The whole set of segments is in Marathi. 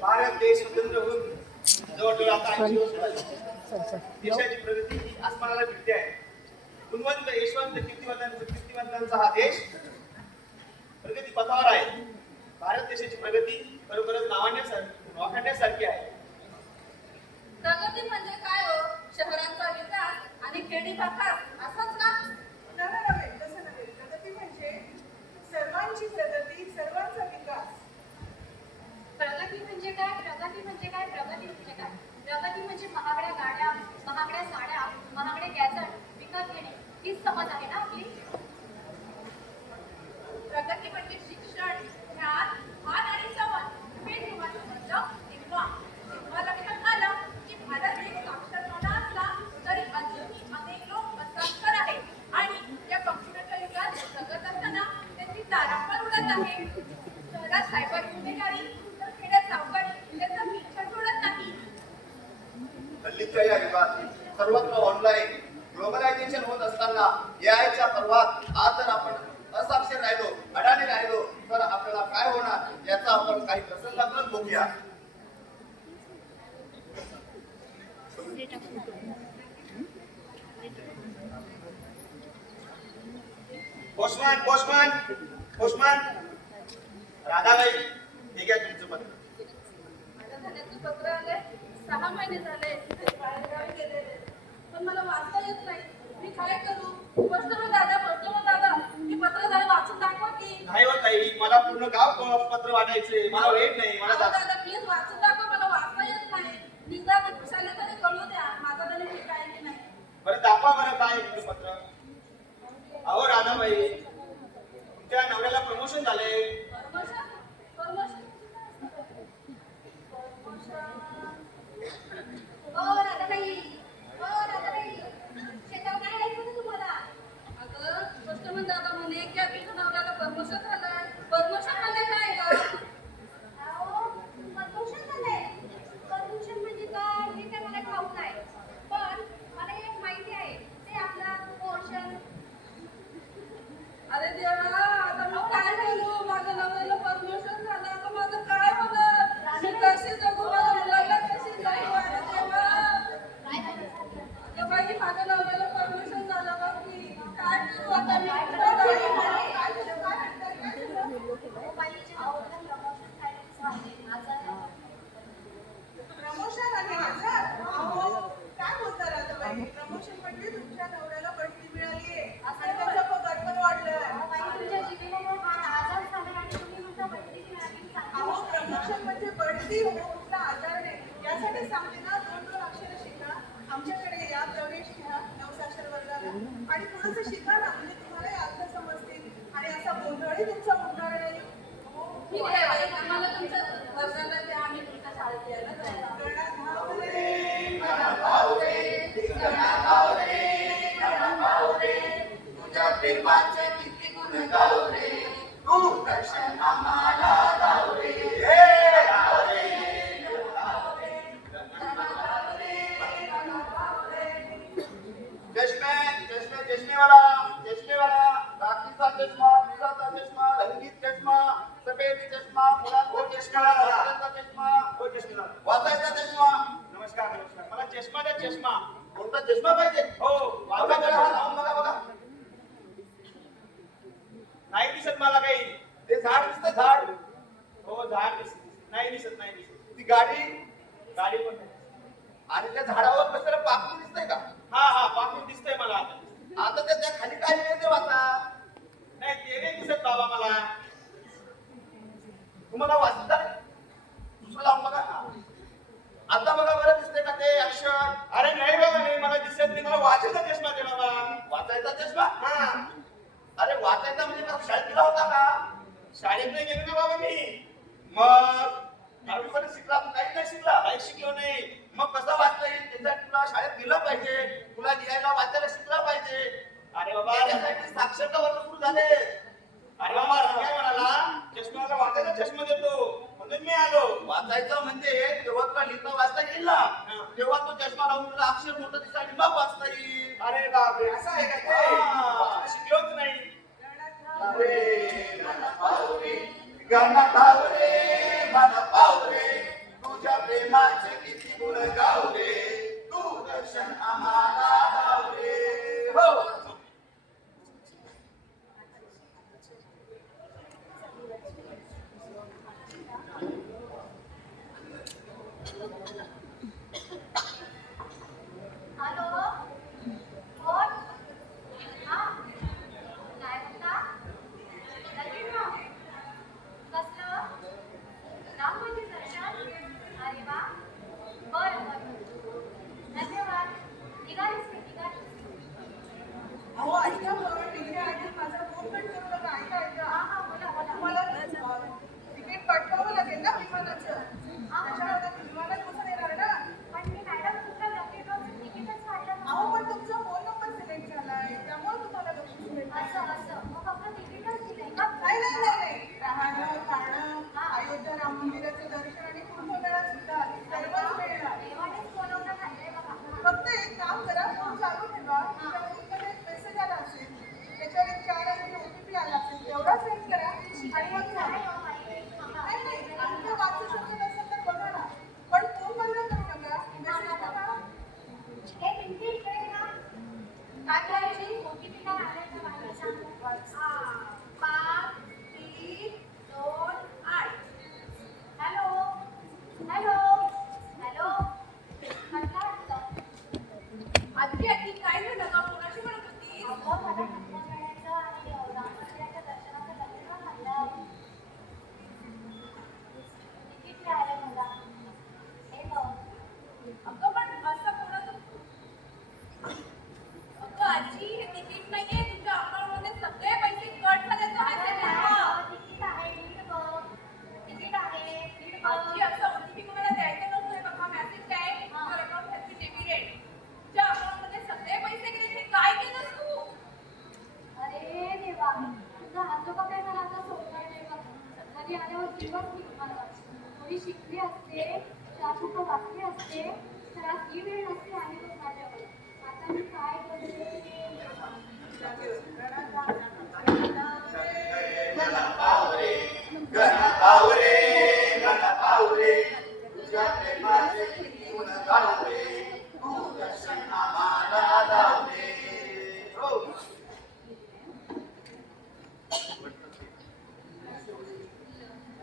भारत देश स्वतंत्र होऊन जवळजवळ आता 80 वर्ष झाली. देशाची प्रगती ही आसमानाला भिडते आहे. गुणवंत यशवंत कीर्तिवंतांचा हा देश प्रगती पथावर आहे. भारत देशाची प्रगती खरोखरच नावाखण्यासारखी आहे. प्रगती म्हणजे काय हो? शहरांचा विकास आणि खेडी भागात असंच ना? नव्हे, तसं नव्हे. प्रगती म्हणजे सर्वांची प्रगती, सर्वांचा विकास. प्रगती म्हणजे काय? प्रगती म्हणजे काय? प्रगती म्हणजे काय? प्रगती म्हणजे महागड्या गाड्या, महागड्या साड्या, महागडे गॅजेट विकत घेणे हीच समज आहे ना आपली. प्रगती म्हणजे शिक्षण, ज्ञान, भान आणि सवय हे जीवनाचं म्हणजे तेव्हा लक्षात आलं की भारत देश साक्षर झाला असला तरी अजूनही अनेक लोक असाक्षर आहेत आणि या कम्प्युटरच्या युगात जगत असताना त्यांची तारांबळ उडत आहे. शहरात सायबर गुन्हेगारी तर खेड्यात सावकारी त्याचा पिच्छा सोडत नाही. हल्लीच्या या युगात सर्वत्र ऑनलाईन ग्लोबलायझेशन होत असताना याच्या पर्वात आज जर आपण असाक्षर राहिलो, अडाणी राहिलो तर आपल्याला काय होणार याचा आपण काही प्रसंगातून बघूया. पोस्टमॅन राधाबाई, हे घ्या तुमचं पत्र. माझ्या धन्याचं पत्र आले 6 महिने झाले बाहेरगावी गेलेले, पण मला वाचता येत नाही. मी काय करू? पोस्टमन दादा मी पत्र जरा वाचून दाखवा की. नाही हो ताई, मला पूर्ण गाव पत्र वाटायचे, मला वेळ नाही. मला दादा प्लीज वाचून दाखवा, मला वाचता येत नाही. निघा ते खुशाले तरी कळू द्या माझा तरी ठीक आहे की नाही. बरं दाखवा बरं काय आहे तुमचं पत्र. अहो राधाबाई, तुमच्या नवऱ्याला प्रमोशन झाले. प्रमोशन ओ राधाबाई, शेतावर काय ऐकू तुम्हाला? अगं पोस्टमन दादा म्हणे की तुझ्या नवऱ्याला प्रमोशन झालंय. प्रमोशन म्हणजे काय गं? प्रदूषण झालंय. प्रदूषण म्हणजे काय हे काय मला ठाऊक नाही, पण मला एक माहिती आहे ते आपला पोषण. अरे देवा, आता मी काय बोलू? माझ्या नवऱ्याला प्रमोशन झालं, आता माझं काय होणार? मी कशी जगू? माझ्या मुलाला कशी जगू? अरे देवा, अगं बाई, माझ्या नवऱ्याला प्रमोशन झालं बघ मी. काय करू आता मी? प्रमोशन आणि आजार? अहो, काय बोलता राधाबाई? प्रमोशन म्हणजे तुमच्या नवऱ्याला बढती मिळाली आहे आणि त्याचा पगार पण वाढलाय. तुमच्या जीवनावर हा आजार झाला आणि तुम्ही म्हणता बढती मिळाली. अहो, प्रमोशन म्हणजे बढती हो, कुठला आजार नाही. यासाठी सांगते ना, 2-2 अक्षर शिका, आमच्याकडे या, प्रवेश घ्या 9 साक्षर वर्गाला आणि थोडंसं शिका ना, म्हणजे तुम्हालाही अर्थ समजतील आणि असा गोंधळही तुमचा होणार नाही. ठीक आहे बाई, आम्हाला तुमच्या वर्गाला द्या, आम्ही तुमच्या शाळेत यायला जायला. तुझ्या प्रेमाचे किती गुण गाऊ रे, तू दर्शन आम्हाला दाऊ रे. चष्मेवाला, रात्रीचा चष्मा, दिवसाचा चष्मा, चष्मा द्या चष्मा. कोणता चष्मा पाहिजे? हो बघा वाचा बघा, हा लावून बघा बघा. नाही दिसत मला काही. ते झाड दिसतं झाड. हो झाड नाही दिसत नाही दिसत. ती गाडी गाडी पण नाही. आणि त्या झाडावर बसलेलं पाखरू दिसतंय का? हा हा पाखरू दिसतंय मला आता. आता त्या खाली काय मिळते वाचा? नाही ते नाही दिसत बाबा मला. तुम्हाला वाचता दुसरं लावून बघा. आता बघा बरं दिसतंय का ते अक्षर? अरे नाही बाबा नाही मला दिसत नाही. मला वाचायचा चष्मा दे बाबा. वाचायचा चष्मा? हा अरे वाचायचा म्हणजे का शाळेत गेला होता का? शाळेत नाही गेलो ना बाबा मी. मग 10वी पर्यंत शिकला तू? काही नाही शिकला. काही शिकलो नाही. मग कसं वाचता येईल? त्यासाठी तुला शाळेत गेलं पाहिजे, तुला लिहायला वाचायला शिकलं पाहिजे. अरे बाबा त्यासाठी साक्षरता वर्ग सुरू झाले. अरे बाबा काय म्हणाला चष्म्याचा वाचायचा चष्मा देतो म्हणून मी आलो. वाचायचं म्हणजे तेव्हा तुला लिहिता वाचता येईल ना, तेव्हा तो चष्मा लावून तुला अक्षर मोठं दिसतं आणि मग वाचता येईल. अरे बापरे असं आहे का ते? वाचायला शिकलोच नाही. गाणं पावरे मन पावरे तुझ्या प्रेमाचे किती गुण गावरे तू दर्शन आम्हाला दावरे. हो हॅलो कोण? हा काय म्हणता? लगीन ना? कसलं? राममंदिर दर्शन? अरे वा बरं बरं धन्यवाद. निघालीच मी निघालीच. अहो ऐका पण डिग्री आधी माझा फोन कट करू नका. ऐका हा हा बोला बोला. तुम्हाला तिकीट पाठवावं लागेल ना विमानाचं. त्याच्यावर विमानात कसं येणार ना? पण मी मॅडम तुमच्या लगेच तिकीटच काढलं अहो नव्हतं. पण तुमचा फोन नंबर सिलेक्ट झालाय त्यामुळे तुम्हाला बक्षीस मिळतं. असं मग फक्त तिकीटच दिलंय का? नाही राहणं खाणं अयोध्या राम मंदिराचं दर्शन आणि कुंभमेळा सुद्धा सर्वच मिळणार. देवानेच बोलवलं नाही बघा. फक्त एक काम करा फोन चालू ठेवा. तुमच्या फोनमध्ये एक मेसेज आला असेल त्याच्यावर एक 4 अंकी OTP आला असेल तेवढा सेंड करा आणि मग झालं. नाही आमचं वाचू शकत असेल तर बघा ना पण फोन बंद करू नका. मेसेज बघा. हे पिंकी इकडे ये ना. काय करायची? OTP काय आलंय का बाहेर सांग. 5, 3, 2, 8. हॅलो हॅलो हॅलो म्हटलं वाटतं. आजी आजी काय झालं का कोणाशी म्हणत होती? अगं मला कुंभमेळ्याचं आणि राममंदिराच्या दर्शनाचं लग्न झालं. तिकीट मिळालं मला. हे बघ. अगं पण असं कोणाचं अगं आजी हे तिकीट नाहीये तुझ्या अकाउंटमध्ये सगळे पैसे कट झाल्याचं मेसेज आला. तिकीट आहे नीट बघ. तिकीट आहे नीट बघ. आजी असं OTP कोणाला द्यायचं नसतोय बघा मेसेज काय your account has been debited. तुझ्या अकाउंटमध्ये सगळे पैसे गेले हे काय केलंस तू? अरे देवा तुझा आजोबा काय मला आता सोडणार नाही बघ. घरी आल्यावर दिवस निघणार. थोडी शिकली असते 4 पुस्तकं वाचली असते तर आज ही वेळ नसते आली बघ माझ्यावर. आता मी काय करते? गण पावरे तुझ्या प्रेमाचे किती गुण गावरे तू दर्शन आम्हाला दावरे. हो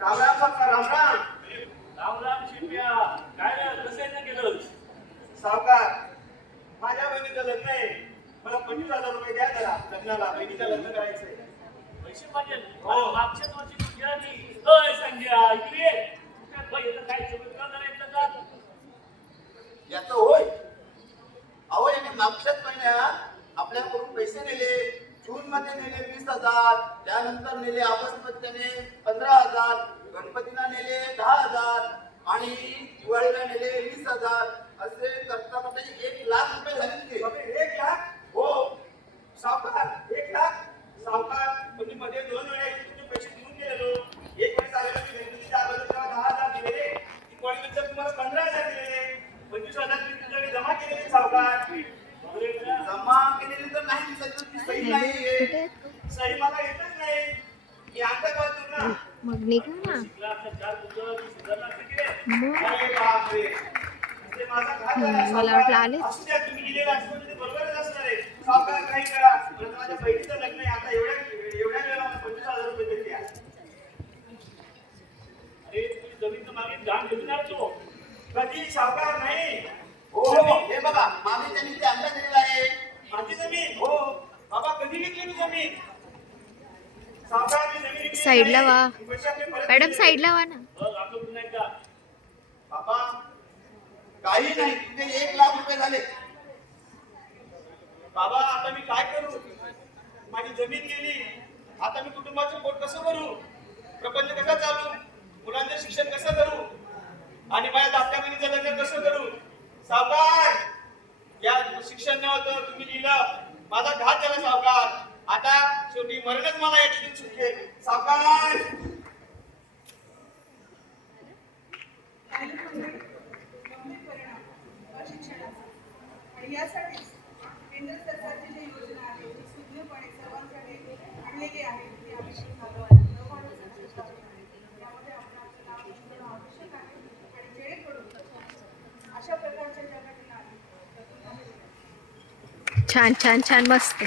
राम राम सावकार राम राम. राम राम शिरप्या. काय रे, कसं नाही केलं? सावकार माझ्या बहिणीचं लग्न आहे. मला 25,000 रुपये द्या जरा लग्नाला. बहिणीचं लग्न करायचंय. पैसे पाहिजे? हो. मागच्याच वर्षी तू गेला नाही. अय संध्या इकडे ये. तुझ्या बहिणीला काय चमत्कार झाला इथलं का? याचं होय. अहो याने मागच्याच महिन्यात आपल्याकडून पैसे नेले. जून मध्ये नेले 20,000, त्यानंतर नेले ऑगस्ट मध्ये त्याने 15,000, गणपतीला नेले 10,000 आणि दिवाळीला नेले 20,000. असे करता करता 1,00,000 रुपये झाले तिथे. बापरे, 1 लाख? हो सावकार 1 लाख? सावकार तुम्ही मध्ये 2 वेळा तुमचे पैसे देऊन गेलेलो. एक वेळेस आलेलो की गणपतीच्या अगोदर तेव्हा 10,000 दिलेले. दिवाळीनंतर तुम्हाला 15,000 दिलेले. 25,000 तुम्ही तुमच्याकडे जमा केलेले सावकार. अरे का? जमा केलेली तर नाही दिसत, ती सही नाहीये. सही मला येतच नाही. मी आता कळतो ना. मग निघा ना. शिकला असता 4 पुस्तकं, ती सुधारणा असते की रे? अरे बापरे. म्हणजे माझा घात झाला. मला वाटलं आले. असू द्या, तुम्ही लिहिलेलं असं ते बरोबरच असणार आहे. सावकार काही करा, परंतु माझ्या बहिणीचं लग्न आहे. आता एवढ्या वेळेला मला 25,000 रुपये देते आहे. अरे तुम्ही जमीन मागे जाण घेऊन आलो कधी सावकार नाही. हो हे बघा मागे त्यांनी ते अंदाज दिलेला आहे. माझी जमीन हो बाबा, कधी विकली मी जमीन? सावकार मी जमीन विकली साईडला नाही. वा. पैसे आपले परत मॅडम दिले. साईडला वा ना. आपलं पुन्हा एकदा बाबा काही नाही तुझे 1 लाख रुपये झाले. बाबा आता मी काय करू? माझी जमीन गेली. आता मी कुटुंबाचं पोट कसं भरू? प्रपंच कसा चालू? मुलांचं शिक्षण कसं करू? आणि माझ्या धाकट्या बहिणीचं लग्न कसं करू? सावकार या शिक्षण नव्हतं, तुम्ही लिहिलं, माझा घात झाला सावकार. आता शेवटी मरणच मला या ठिकाणी सुटकेल. सावकार गंभीर परिणाम अशिक्षणाचा. आणि यासाठीच केंद्र सरकारची जी योजना आहे ती सुज्ञपणे सर्वांकडे आणलेली आहे ती आम्ही लवकरच success होणार आहे. यामध्ये आपण आपलं नाव नोंदवणं आवश्यक आहे आणि जेणेकरून अशा प्रकारच्या ज्या घटना आहेत छान छान छान मस्त.